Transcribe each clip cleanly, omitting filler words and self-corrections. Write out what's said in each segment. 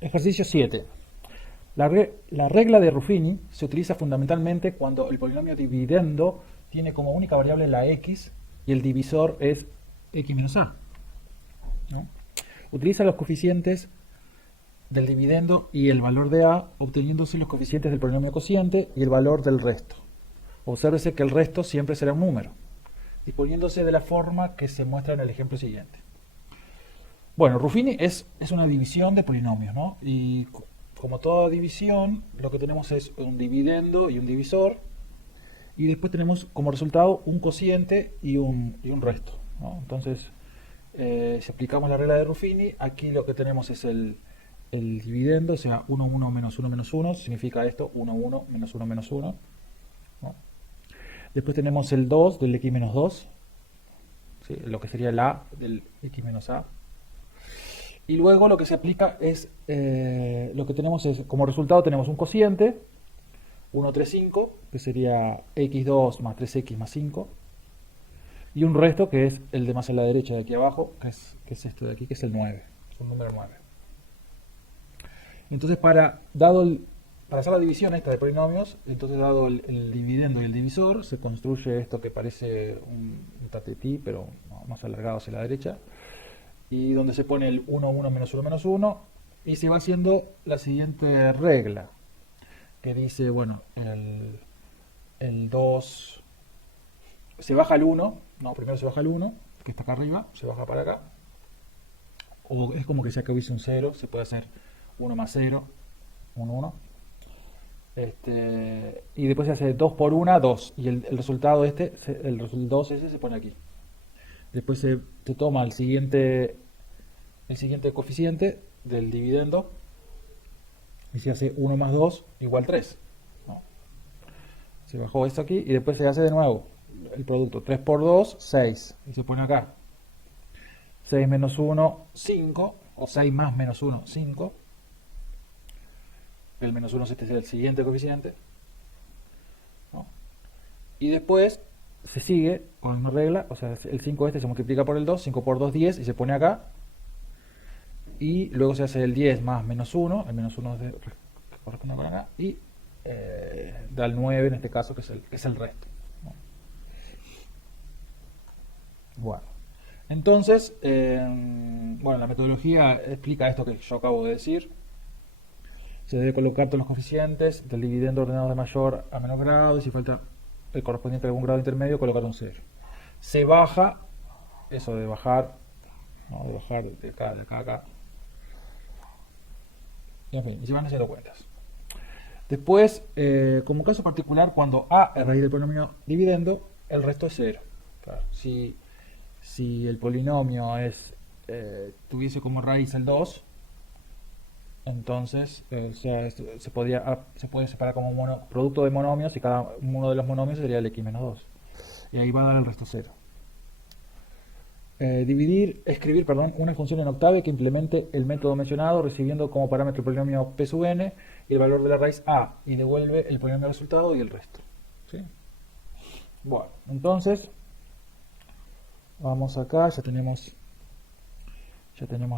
Ejercicio 7. La regla de Ruffini se utiliza fundamentalmente cuando el polinomio dividendo tiene como única variable la x y el divisor es x menos a, ¿no? Utiliza los coeficientes del dividendo y el valor de a, obteniéndose los coeficientes del polinomio cociente y el valor del resto. Obsérvese que el resto siempre será un número, disponiéndose de la forma que se muestra en el ejemplo siguiente. Bueno, Ruffini es una división de polinomios, ¿no? Y como toda división, lo que tenemos es un dividendo y un divisor, y después tenemos como resultado un cociente y un resto, ¿no? Entonces, si aplicamos la regla de Ruffini, aquí lo que tenemos es el dividendo, o sea, 1, 1 menos 1 menos 1, significa esto, 1, 1 menos 1 menos 1, ¿no? Después tenemos el 2 del x menos 2, ¿sí? Lo que sería el a del x menos a. Y luego lo que se aplica es, lo que tenemos es, como resultado tenemos un cociente, 1, 3, 5, que sería x2 más 3x más 5, y un resto que es el de más a la derecha de aquí abajo, que es esto de aquí, que es el 9, es un número 9. Entonces para hacer la división esta de polinomios, entonces dado el dividendo y el divisor, se construye esto que parece un tatetí, pero más alargado hacia la derecha, y donde se pone el 1, 1 menos 1 menos 1, y se va haciendo la siguiente regla, que dice, bueno, el 2, se baja el 1, no, primero se baja el 1, que está acá arriba, se baja para acá, o es como que si acá hubiese un 0, se puede hacer 1 más 0, 1, 1, y después se hace 2 por 1, 2, y el resultado el 2 ese se pone aquí. Después se toma el siguiente coeficiente del dividendo y se hace 1 más 2 igual 3, ¿no? Se bajó esto aquí y después se hace de nuevo el producto. 3 por 2, 6, y se pone acá. 6 menos 1, 5, o 6 más menos 1, 5. El menos 1 es el siguiente coeficiente, ¿no? Y después se sigue con una regla, o sea, el 5 se multiplica por el 2, 5 por 2, 10, y se pone acá. Y luego se hace el 10 más menos 1, el menos 1 corresponde con acá, y da el 9 en este caso, que es el resto, ¿no? Bueno, entonces, bueno, la metodología explica esto que yo acabo de decir. Se debe colocar todos los coeficientes del dividendo ordenados de mayor a menor grado, y si falta el correspondiente a algún grado intermedio, colocar un 0. Se baja, eso de bajar, ¿no? De bajar de acá a acá. Y en fin, y se van haciendo cuentas. Después, como caso particular, cuando a es raíz del polinomio dividendo, el resto es 0. Claro, si el polinomio tuviese como raíz el 2, entonces o sea, se puede separar como producto de monomios, y cada uno de los monomios sería el x menos 2. Y ahí va a dar el resto 0. Escribir una función en octave que implemente el método mencionado, recibiendo como parámetro el polinomio p sub n y el valor de la raíz a, y devuelve el polinomio resultado y el resto, ¿sí? Bueno, entonces vamos acá, ya tenemos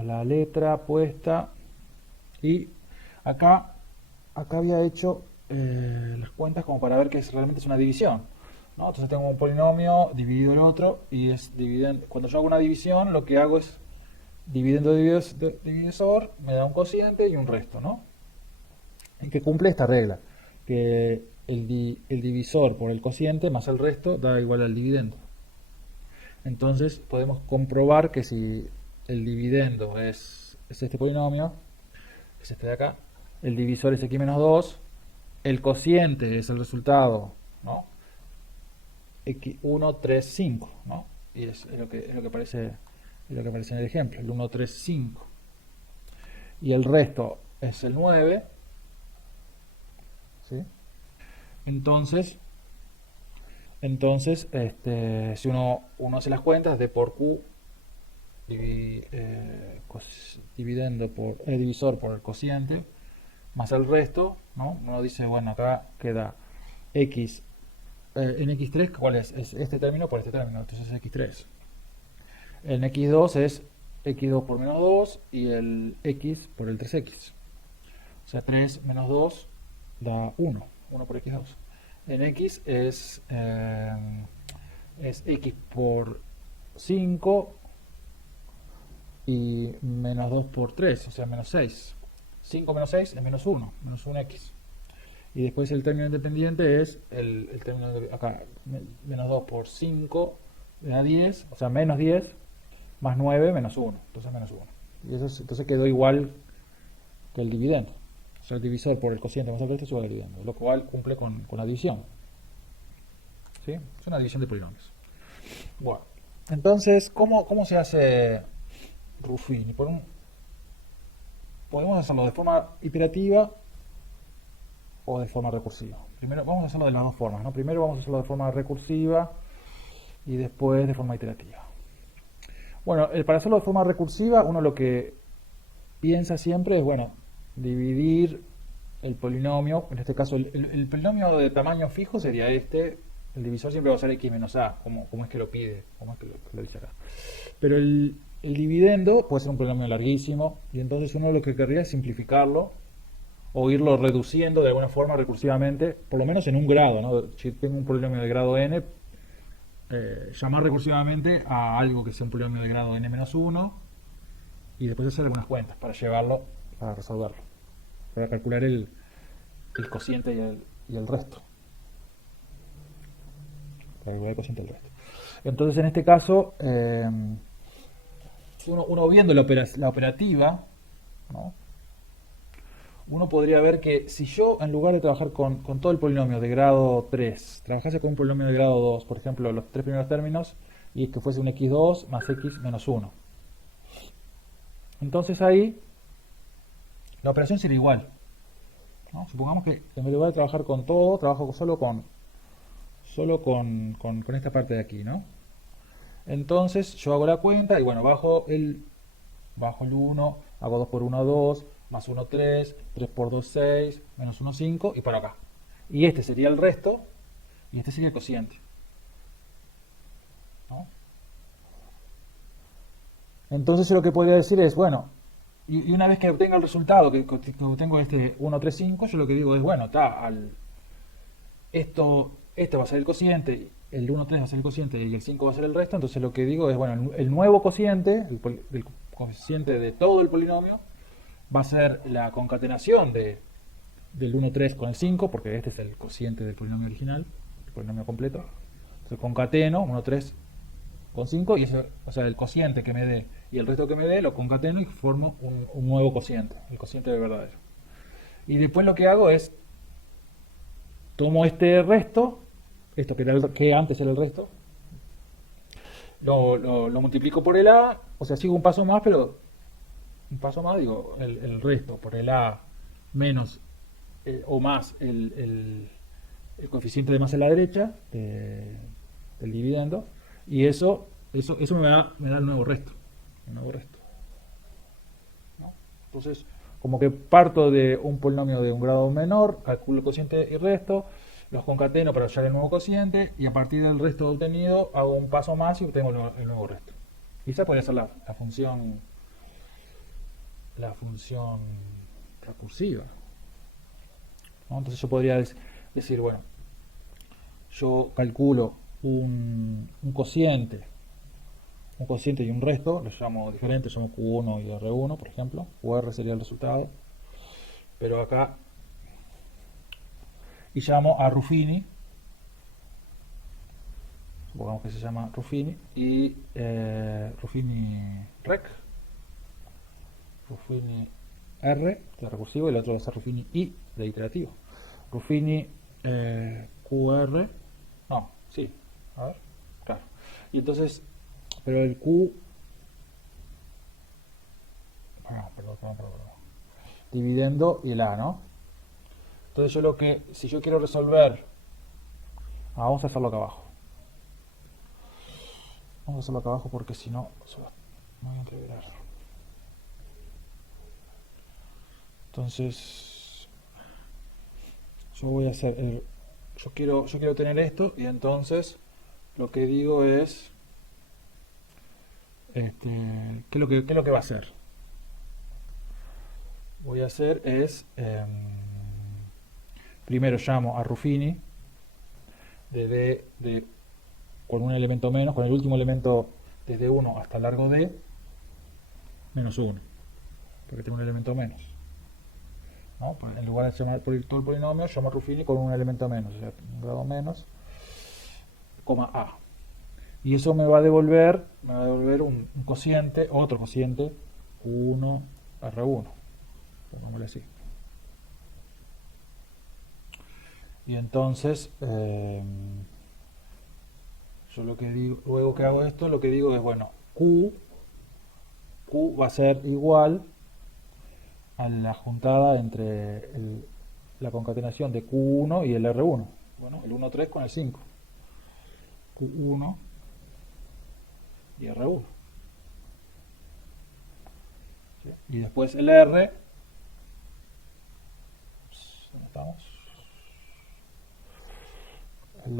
la letra puesta, y acá había hecho las cuentas como para ver que realmente es una división, ¿no? Entonces tengo un polinomio, dividido el otro, y cuando yo hago una división, lo que hago es dividendo divisor, me da un cociente y un resto, ¿no? Y que cumple esta regla, que el divisor por el cociente más el resto da igual al dividendo. Entonces podemos comprobar que si el dividendo es este polinomio, es este de acá, el divisor es x menos 2, el cociente es el resultado, ¿no? x1, 3, 5, ¿no? Y es lo que aparece en el ejemplo, el 1, 3, 5. Y el resto es el 9, ¿sí? Entonces si uno hace las cuentas, d por q dividendo por el divisor por el cociente más el resto, ¿no? Uno dice, bueno, acá queda x en x3, ¿cuál es? Es este término por este término, entonces es x3. En x2 es x2 por menos 2 y el x por el 3x. sea, 3 menos 2 da 1. 1 por x2. En x es x por 5 y menos 2 por 3, o sea, menos 6. 5 menos 6 es menos 1, menos 1x. Y después el término independiente es el término de acá, menos 2 por 5 da 10, o sea, menos 10, más 9, menos 1, entonces menos 1. Y eso entonces quedó igual que el dividendo. O sea, el divisor por el cociente más el resto es igual al dividendo, lo cual cumple con la división. ¿Sí? Es una división de polinomios. Bueno, entonces, ¿cómo se hace Ruffini? Podemos hacerlo de forma iterativa o de forma recursiva. Primero vamos a hacerlo de las dos formas, ¿no? Primero vamos a hacerlo de forma recursiva y después de forma iterativa. Bueno, para hacerlo de forma recursiva, uno lo que piensa siempre es, bueno, dividir el polinomio, en este caso el polinomio de tamaño fijo sería este, el divisor siempre va a ser x menos a, como es que lo pide, como es que lo dice acá. Pero el dividendo puede ser un polinomio larguísimo, y entonces uno lo que querría es simplificarlo, o irlo reduciendo de alguna forma recursivamente, por lo menos en un grado, ¿no? Si tengo un polinomio de grado n, llamar recursivamente a algo que sea un polinomio de grado n-1 y después hacer algunas cuentas para llevarlo, para resolverlo, para calcular el cociente y el resto. Para calcular el cociente y el resto. Entonces, en este caso, uno viendo la operativa, ¿no? Uno podría ver que si yo, en lugar de trabajar con todo el polinomio de grado 3, trabajase con un polinomio de grado 2, por ejemplo, los tres primeros términos, y que fuese un x2 más x menos 1. Entonces ahí, la operación sería igual, ¿no? Supongamos que en lugar de trabajar con todo, trabajo solo con esta parte de aquí, ¿no? Entonces yo hago la cuenta y bueno, bajo el 1, hago 2 por 1, 2, más 1, 3, 3 por 2, 6, menos 1, 5 y para acá. Y este sería el resto y este sería el cociente, ¿no? Entonces yo lo que podría decir es, bueno, y una vez que obtenga el resultado, que obtengo este 1, 3, 5, yo lo que digo es, bueno, este va a ser el cociente, el 1, 3 va a ser el cociente y el 5 va a ser el resto, entonces lo que digo es, bueno, el nuevo cociente, el cociente de todo el polinomio, va a ser la concatenación del 1, 3 con el 5, porque este es el cociente del polinomio original, el polinomio completo. Entonces concateno 1, 3 con 5, y eso, o sea, el cociente que me dé y el resto que me dé lo concateno y formo un nuevo cociente, el cociente de verdadero. Y después lo que hago es, tomo este resto, esto que antes era el resto, lo multiplico por el a, o sea, sigo un paso más, pero un paso más, digo, el resto por el a menos o más el coeficiente de masa a la derecha del dividendo, y eso me da el nuevo resto. ¿No? Entonces, como que parto de un polinomio de un grado menor, calculo el cociente y resto, los concateno para hallar el nuevo cociente, y a partir del resto obtenido hago un paso más y obtengo el nuevo resto. Y esa podría ser la función recursiva, ¿no? Entonces yo podría decir, bueno, yo calculo un cociente y un resto, lo llamo diferente, llamo Q1 y R1, por ejemplo. QR sería el resultado, pero acá, y llamo a Ruffini, supongamos que se llama Ruffini, y Ruffini Rec, Ruffini R de recursivo, y el otro va a ser Ruffini I de iterativo. Ruffini QR, no, sí, a ver, claro. Y entonces, pero el Q, perdón. Dividendo y el A, ¿no? Entonces si yo quiero resolver, vamos a hacerlo acá abajo. Vamos a hacerlo acá abajo porque si no, me voy a entreverar. Entonces, yo voy a hacer, yo quiero tener esto, y entonces lo que digo es, ¿qué es lo que va a hacer? voy a hacer es, primero llamo a Ruffini con un elemento menos, con el último elemento desde 1 hasta largo D, menos 1, porque tengo un elemento menos. ¿No? En lugar de llamar por todo el polinomio, llamo a Ruffini con un elemento menos, o sea, un grado menos, coma A. Y eso me va a devolver un cociente, otro cociente, Q1 R1. Pongámosle así. Y entonces, yo lo que digo, luego que hago esto, lo que digo es, bueno, Q va a ser igual a la juntada entre la concatenación de Q1 y el R1. Bueno, el 1, 3 con el 5. Q1 y R1. ¿Sí? Y después el R. ¿Dónde estamos? El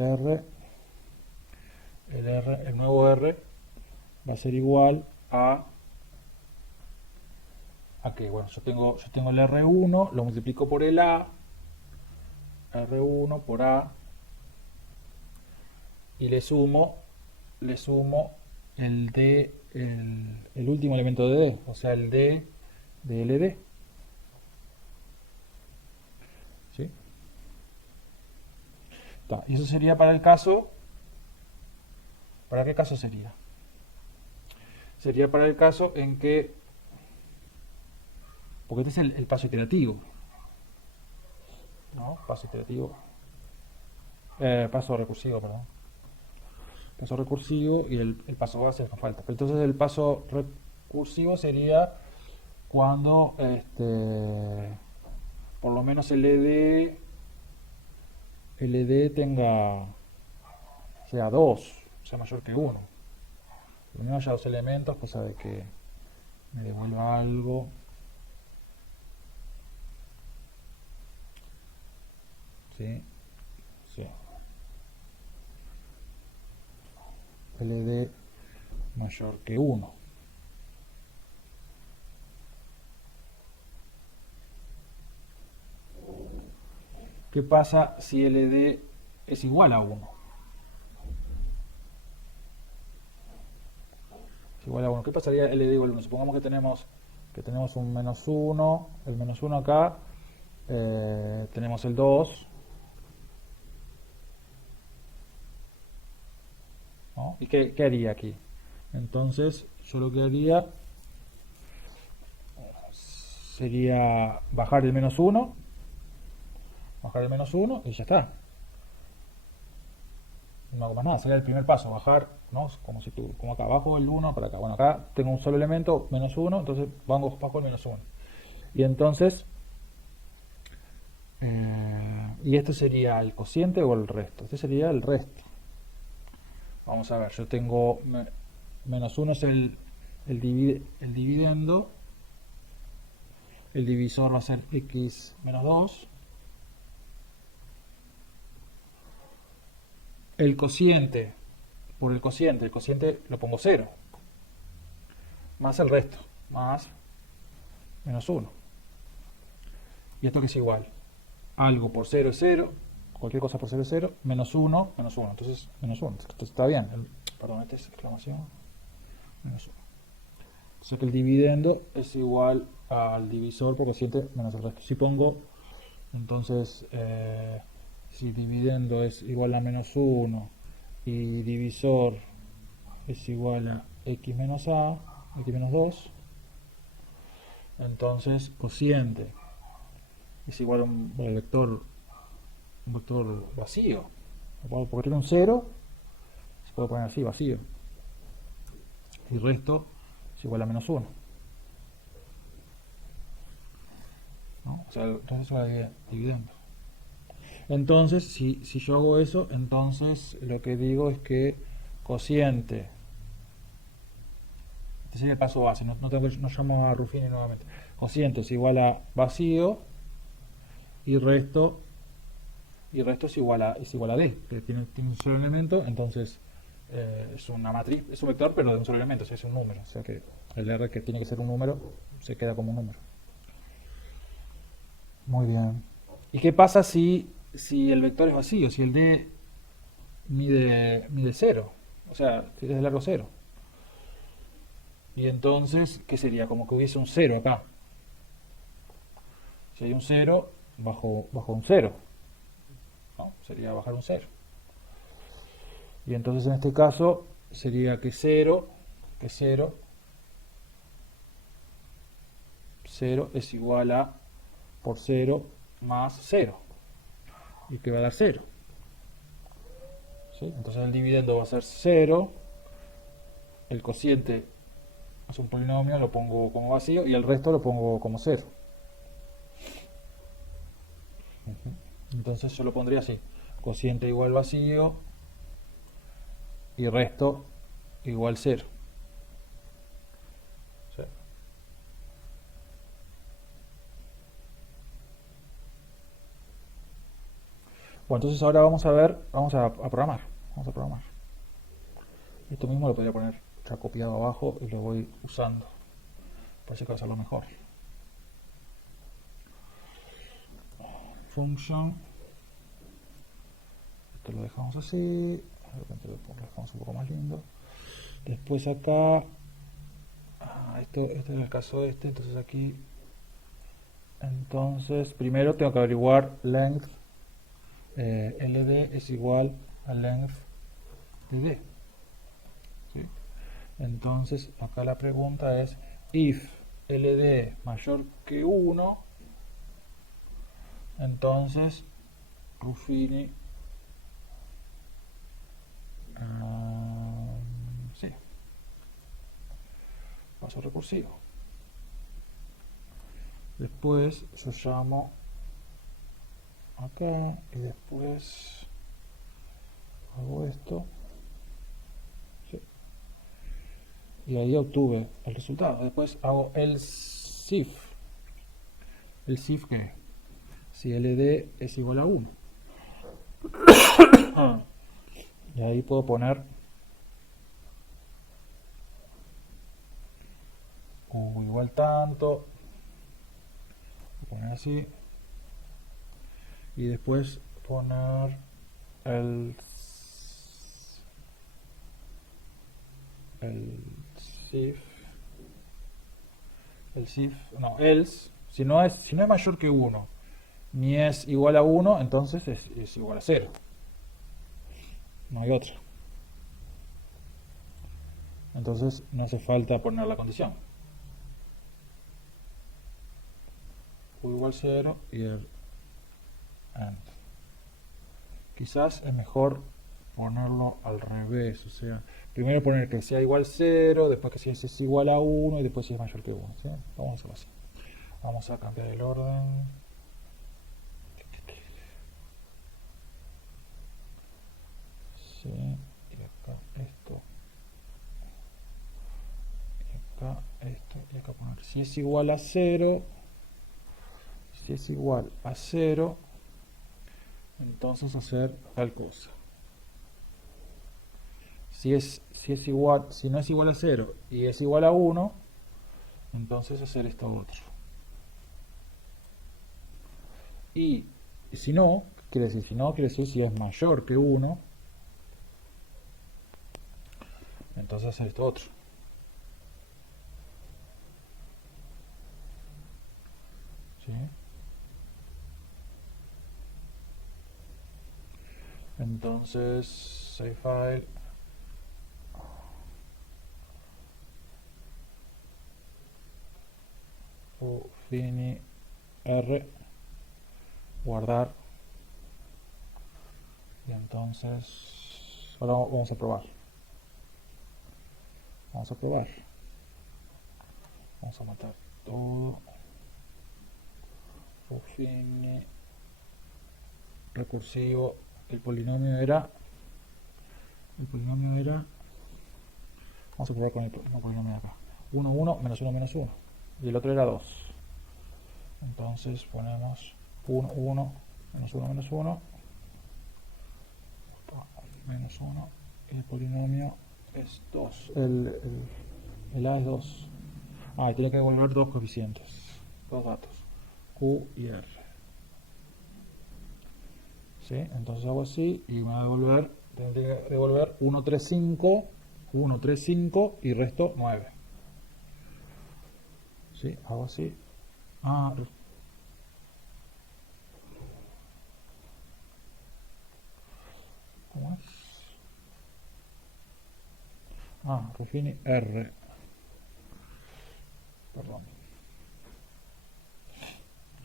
nuevo R va a ser igual a que, bueno, yo tengo el R1, lo multiplico por el A, R1 por A, y le sumo el D, el último elemento de D, o sea, el D de LD. ¿Sí? Y eso sería para el caso. ¿Para qué caso sería? Sería para el caso en que, porque este es el paso iterativo, ¿no? Paso iterativo, paso recursivo, perdón. Paso recursivo y el paso base no falta. Pero entonces el paso recursivo sería cuando por lo menos el ED sea 2, sea mayor que 1. Por lo menos haya 2 elementos, cosa de que me devuelva algo. ¿Sí? Sí. LD mayor que 1. ¿Qué pasa si LD es igual a 1? Es igual a 1. ¿Qué pasaría LD igual a 1? Supongamos que tenemos un menos 1, el menos 1 acá, tenemos el 2, ¿no? ¿Y qué haría aquí? Entonces yo lo que haría sería bajar el menos 1 y ya está. No hago más nada, sería el primer paso, bajar, ¿no? Como acá, bajo el 1 para acá. Bueno, acá tengo un solo elemento, menos 1, entonces bajo el menos 1. Y entonces, y esto sería el cociente o el resto. Este sería el resto. Vamos a ver, yo tengo menos 1 es el dividendo, el divisor va a ser x menos 2, el cociente lo pongo 0, más el resto, más menos 1. ¿Y esto que es igual? Algo por 0 es 0, cualquier cosa por 0 es 0, menos 1, entonces menos 1, esto está bien, perdón, esta es exclamación, menos 1. Entonces que el dividendo es igual al divisor por cociente menos el resto. Si pongo, entonces, si dividendo es igual a menos 1 y divisor es igual a x menos a, x menos 2, entonces cociente es igual a un vector vacío, porque tiene un 0, se puede poner así, vacío, y resto es igual a menos 1, ¿no? O sea, entonces se va dividiendo. Entonces, si yo hago eso, entonces lo que digo es que cociente, este sería el paso base, no llamo a Ruffini nuevamente, cociente es igual a vacío y resto es igual a D, que tiene un solo elemento, entonces es una matriz, es un vector pero de un solo elemento, o sea, es un número, o sea que el R, que tiene que ser un número, se queda como un número. Muy bien. ¿Y qué pasa si el vector es vacío? Si el D mide cero. O sea, si es de largo cero. Y entonces, ¿qué sería? Como que hubiese un cero acá. Si hay un cero, bajo un cero, ¿no? Sería bajar un cero. Y entonces en este caso sería que cero es igual a por cero más cero. Y que va a dar cero. ¿Sí? Entonces el dividendo va a ser cero. El cociente es un polinomio, lo pongo como vacío y el resto lo pongo como cero. Entonces yo lo pondría así. Cociente igual vacío y resto igual cero. ¿Sí? Bueno, entonces ahora vamos a ver, vamos a programar. Vamos a programar. Esto mismo lo podría poner ya copiado abajo y lo voy usando. Parece que va a ser lo mejor. Function. Esto lo dejamos así. De repente lo dejamos un poco más lindo. Después acá. Este es el caso este. Entonces aquí. Entonces, primero tengo que averiguar length. LD es igual a length de D. ¿Sí? Entonces, acá la pregunta es: if LD mayor que 1, entonces Ruffini sí, paso recursivo. Después yo llamo acá y después hago esto. Sí. Y ahí obtuve el resultado. Después hago el SIF. ¿El SIF qué? Si LD es igual a 1. Y ahí puedo poner igual tanto. Voy a poner así. Y después poner el SIF. El SIF. No, else. Si no es mayor que 1 ni es igual a 1, entonces es igual a 0. No hay otra. Entonces no hace falta poner la condición. U igual 0 y el AND. Quizás es mejor ponerlo al revés, o sea, primero poner que sea igual 0, después que si es igual a 1 y después si es mayor que 1. ¿Sí? Vamos a hacerlo así. Vamos a cambiar el orden. Sí, y acá esto. Y acá esto. Y acá poner si es igual a 0. Si es igual a 0, entonces hacer tal cosa. Si no es igual a 0 y es igual a 1, entonces hacer esto otro. Y si no, ¿qué quiere decir? Si no, quiere decir si es mayor que 1, entonces hacer esto otro. ¿Sí? Entonces, save file. Fini R, guardar. Y entonces, ahora vamos a probar. Vamos a probar. Vamos a matar todo. Fini recursivo. El polinomio era. Vamos a probar con el polinomio de acá. 1, 1, menos 1, menos 1. Y el otro era 2. Entonces ponemos 1, 1, menos 1, menos 1. Menos 1. Y el polinomio es 2. El A es 2. Y tiene que devolver dos coeficientes. Dos datos. Q y R. ¿sí? Entonces hago así y me va a devolver, tendría que devolver 135, 135 y resto 9. ¿Sí? Hago así. Ah, ¿cómo es? Ah, Ruffini R. Perdón.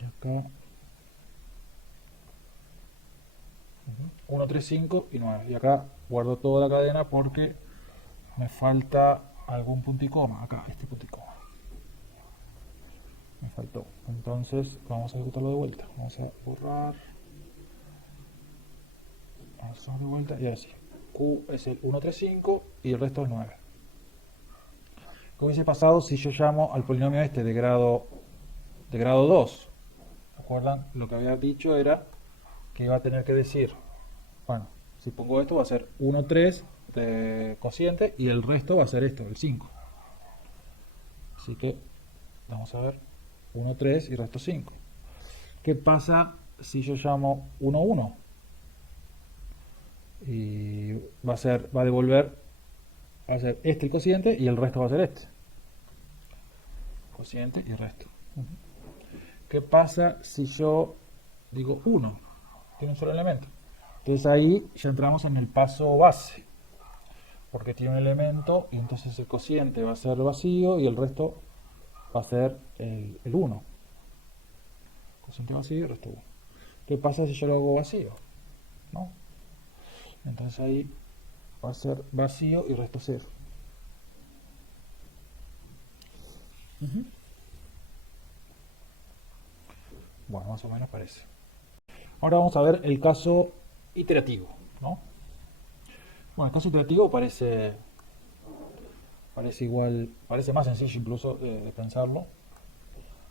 Y acá 1, 3, 5 y 9. Y acá guardo toda la cadena porque me falta algún punto y coma. Acá, este punto y coma. Me faltó. Entonces vamos a ejecutarlo de vuelta. Vamos a borrar. Vamos a hacerlo de vuelta y ahora sí. Q es el 1, 3, 5 y el resto es 9. ¿Qué hubiese pasado si yo llamo al polinomio este de grado 2? ¿Recuerdan? Lo que había dicho era que iba a tener que decir, bueno, si pongo esto va a ser 1, 3 de cociente y el resto va a ser esto, el 5. Así que vamos a ver 1, 3 y resto 5. ¿Qué pasa si yo llamo 1, 1? Y va a devolver, va a ser este el cociente y el resto va a ser este. Cociente y resto. ¿Qué pasa si yo digo 1? Tiene un solo elemento. Entonces ahí ya entramos en el paso base. Porque tiene un elemento y entonces el cociente va a ser vacío y el resto va a ser el 1. Cociente vacío y el resto 1. ¿Qué pasa si yo lo hago vacío? ¿No? Entonces ahí va a ser vacío y resto 0. Bueno, más o menos parece. Ahora vamos a ver el caso iterativo, ¿no? Bueno, el caso iterativo parece igual, parece más sencillo incluso de pensarlo.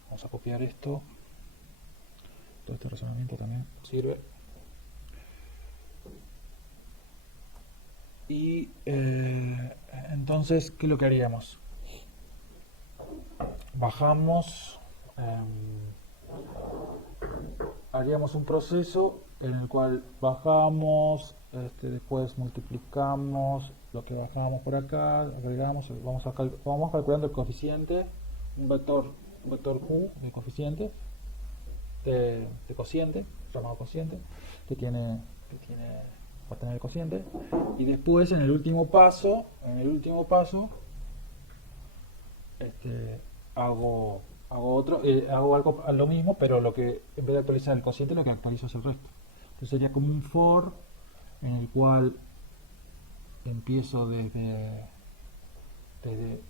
Vamos a copiar esto. Todo este razonamiento también sirve. Y entonces, ¿qué es lo que haríamos? Bajamos, haríamos un proceso en el cual bajamos, después multiplicamos lo que bajamos por acá, agregamos, vamos calculando el coeficiente, un vector Q de coeficiente, de cociente, llamado cociente, que va a tener el cociente, y después en el último paso, hago algo a lo mismo, pero lo que en vez de actualizar el cociente, lo que actualizo es el resto. Entonces sería como un for en el cual empiezo desde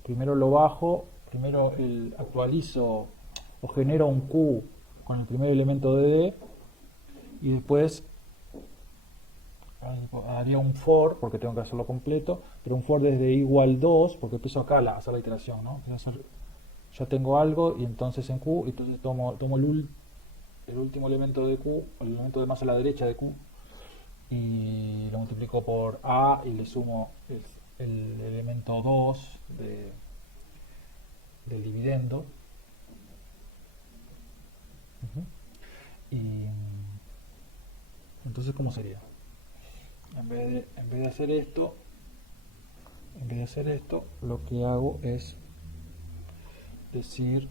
primero lo bajo, primero actualizo o genero un Q con el primer elemento de D y después haría un for, porque tengo que hacerlo completo, pero un for desde igual 2, porque empiezo acá a hacer la iteración, ¿no? Ya tengo algo y entonces en Q, entonces tomo el último elemento de Q, el elemento de más a la derecha de Q, y lo multiplico por A y le sumo el elemento 2 del dividendo. Y entonces, ¿cómo sería? En vez de hacer esto, lo que hago es decir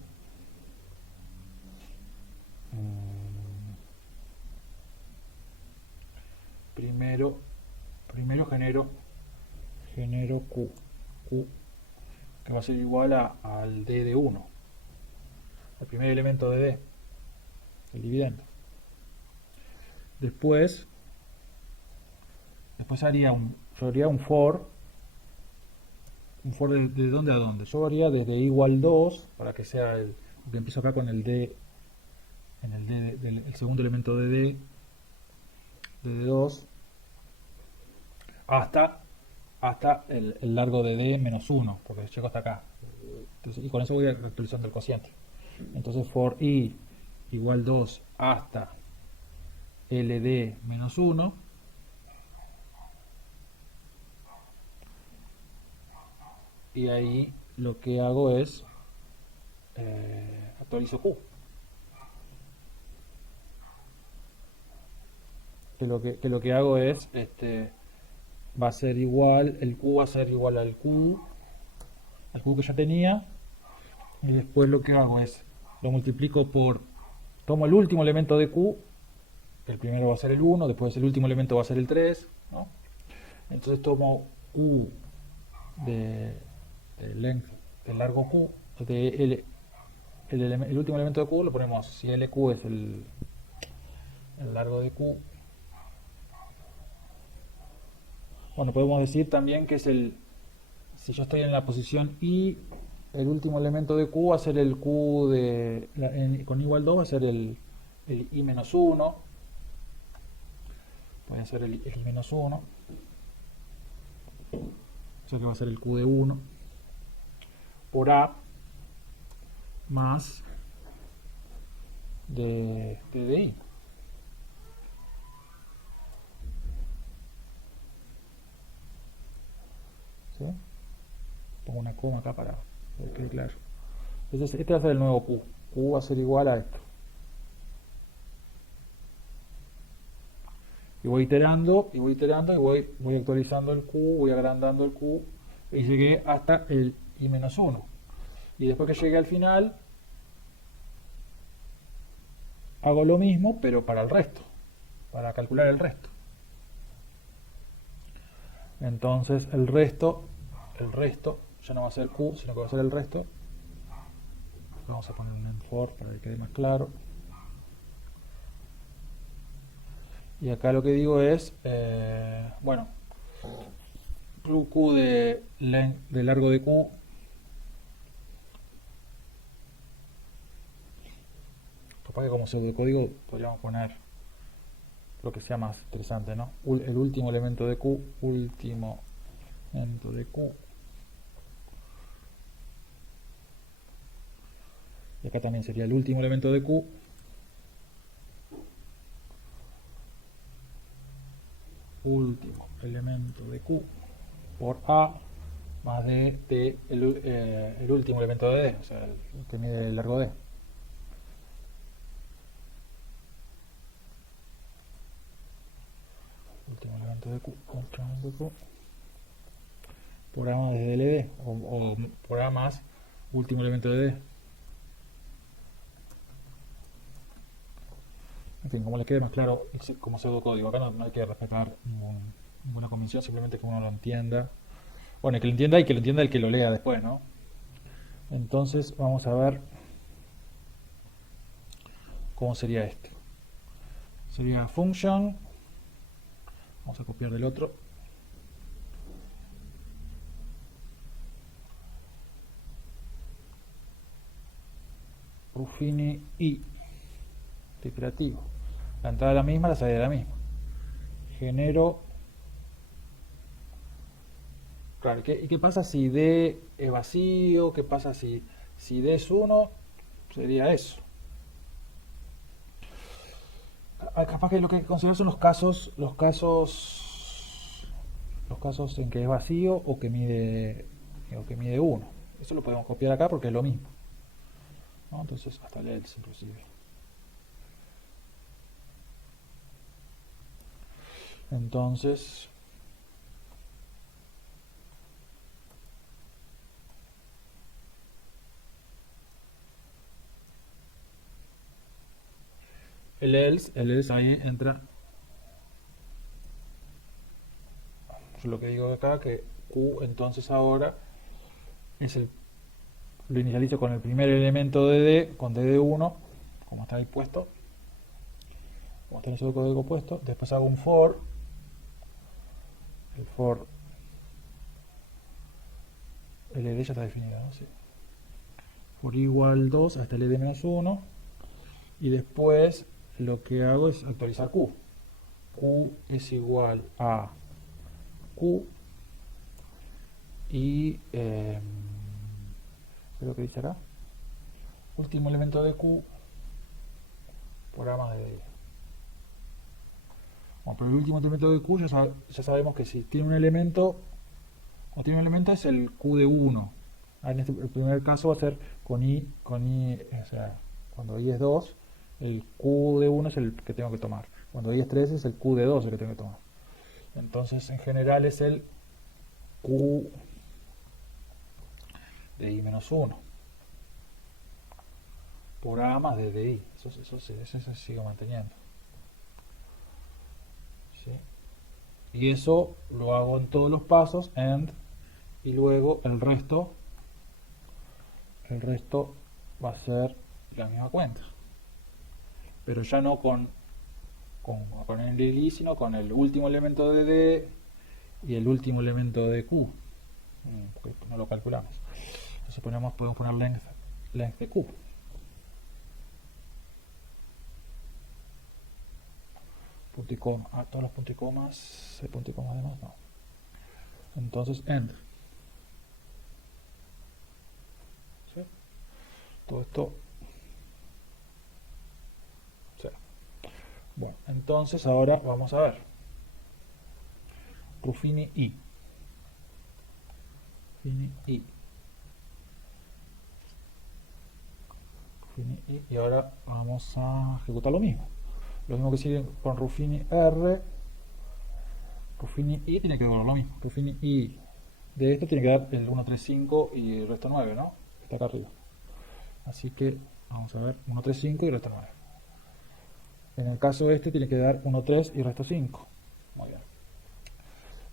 primero genero Q, que va a ser igual al D de 1, el primer elemento de D, el dividendo. Después haría un for. ¿Un for de dónde a dónde? Yo haría desde igual 2, para que sea que empiezo acá con el D, el segundo elemento de D, de 2, hasta el largo de D menos 1, porque llego hasta acá. Entonces, y con eso voy actualizando el cociente. Entonces for I igual 2 hasta LD menos 1. Y ahí lo que hago es actualizo Q. que hago es, va a ser igual, el Q va a ser igual al Q que ya tenía, y después lo que hago es, lo multiplico por, tomo el último elemento de Q, que el primero va a ser el 1, después el último elemento va a ser el 3, ¿no? Entonces tomo Q de length, del largo Q, el último elemento de Q lo ponemos, si LQ es el largo de Q. Bueno, podemos decir también que es si yo estoy en la posición I, el último elemento de Q va a ser el Q con igual 2 va a ser el I menos 1. Puede ser el I menos 1. O sea que va a ser el Q de 1 por A más de I. ¿Sí? Pongo una coma acá para que quede claro. Entonces este va a ser el nuevo Q. Q va a ser igual a esto. Y voy iterando, y voy actualizando el Q, voy agrandando el Q, y llegué hasta el I menos 1. Y después que llegue al final, hago lo mismo, pero para el resto, para calcular el resto. Entonces el resto ya no va a ser Q, sino que va a ser el resto. Vamos a poner un enfor para que quede más claro. Y acá lo que digo es, bueno, Q de largo de Q. Capaz que como pseudocódigo podríamos poner lo que sea más interesante, ¿no? El último elemento de Q, y acá también sería el último elemento de Q, último elemento de Q por A más D el último elemento de D, o sea, el que mide el largo D. Último elemento de Q, por A más de DLD, o por A más último elemento de D. En fin, como les quede más claro, como pseudocódigo, acá no hay que respetar ninguna convención, simplemente que uno lo entienda. Bueno, que lo entienda y que lo entienda el que lo lea después, ¿no? Entonces vamos a ver cómo sería este. Sería function, vamos a copiar del otro. Ruffini I, creativo. La entrada es la misma, la salida es la misma. Genero. Claro, ¿y qué pasa si D es vacío? ¿Qué pasa si D es 1? Sería eso. Capaz que lo que hay que considerar son los casos en que es vacío o que mide 1. Eso lo podemos copiar acá porque es lo mismo, ¿no? Entonces hasta el else inclusive. Entonces el else ahí entra. Yo lo que digo acá que Q entonces ahora es lo inicializo con el primer elemento de D, con D de 1, como está ahí puesto, como está en el código puesto. Después hago un for, el for LD ya está definido, ¿no? Sí. For igual 2 hasta LD menos 1, y después lo que hago es actualizar Q. Q es igual a Q y ¿qué es lo que dice acá? Último elemento de Q por A más de D. Bueno, pero el último elemento de Q ya sabemos que si tiene un elemento, o tiene un elemento es el Q de 1. En el primer caso va a ser con I, o sea, cuando I es 2, el Q de 1 es el que tengo que tomar. Cuando i es 3 es el q de 2 el que tengo que tomar. Entonces, en general es el q de i menos 1 por a más d de i. Eso se sigue manteniendo. ¿Sí? Y eso lo hago en todos los pasos, and, y luego el resto va a ser la misma cuenta. Pero ya no con el i, sino con el último elemento de d y el último elemento de q. Porque no lo calculamos. Entonces podemos poner length de q. Punto y coma. Todos los puntos y comas. ¿Hay punto y coma además? No. Entonces, end. ¿Sí? Todo esto. Sí. Bueno, entonces ahora vamos a ver. Ruffini I. Ruffini I. Ruffini I. Y ahora vamos a ejecutar lo mismo. Lo mismo que sigue con Ruffini R. Ruffini I tiene que dar lo mismo. Ruffini I de esto tiene que dar el 135 y el resto 9, ¿no? Está acá arriba. Así que vamos a ver 135 y el resto 9. En el caso este tiene que dar 1,3 y el resto 5. Muy bien.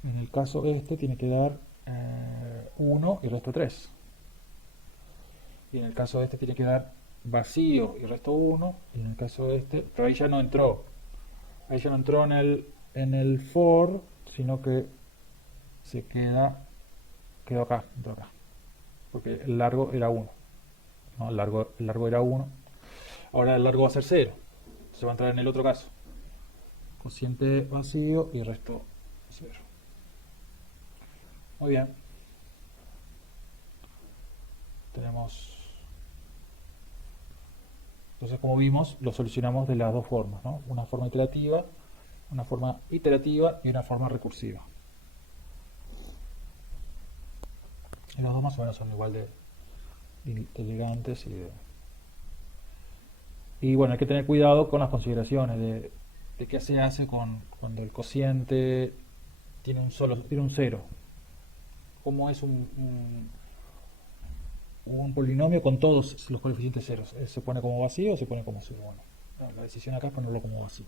En el caso este tiene que dar 1 y el resto 3. Y en el caso este tiene que dar vacío y el resto 1. Y en el caso este, pero ahí ya no entró. Ahí ya no entró en el for, sino que se quedó acá, porque el largo era 1, ¿no? El largo era 1, ahora el largo va a ser 0, se va a entrar en el otro caso, cociente vacío y resto 0. Muy bien, entonces, como vimos, lo solucionamos de las dos formas, ¿no? Una forma iterativa y una forma recursiva. Y los dos más o menos son igual de elegantes y bueno, hay que tener cuidado con las consideraciones de qué se hace cuando el cociente tiene un 0. ¿Cómo es un polinomio con todos los coeficientes ceros? ¿Se pone como vacío o se pone como 0? Bueno, la decisión acá es ponerlo como vacío.